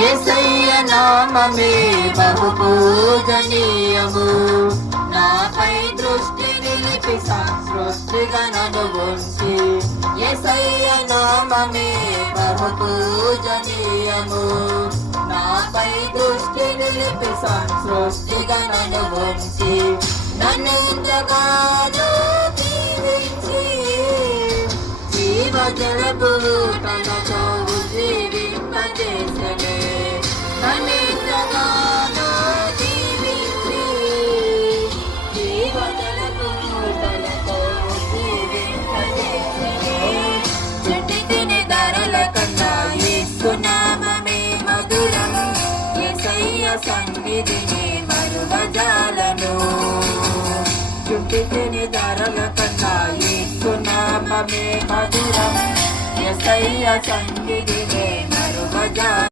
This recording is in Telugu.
యేసయ్య నామమే బహు పూజనీయము. నాపై దృష్టి నిలిపి సృష్టిగా నన్ను ఉంచి, యేసయ్య నామమే బహు పూజనీయము. నాపై దృష్టి నిలిపి సృష్టిగా నన్ను ఉంచి, నన్ను ఎంతగానో దీవించి, జీవజలపు ఊటలతో ఉజ్జీవింపజేసెనే. నన్ను ఎంతగానో దీవించి, జీవజలపు ఊటలతో ఉజ్జీవింపజేసెనే. చుట్టి తిని ధరల కన్నా యేసు నామమే మధురం. యేసయ్య సన్నిధిని మరువజాలను. చుట్టి తిని ధరల కన్నా యేసు నామమే మధురం. యేసయ్య సన్నిధిని మరువజాలను.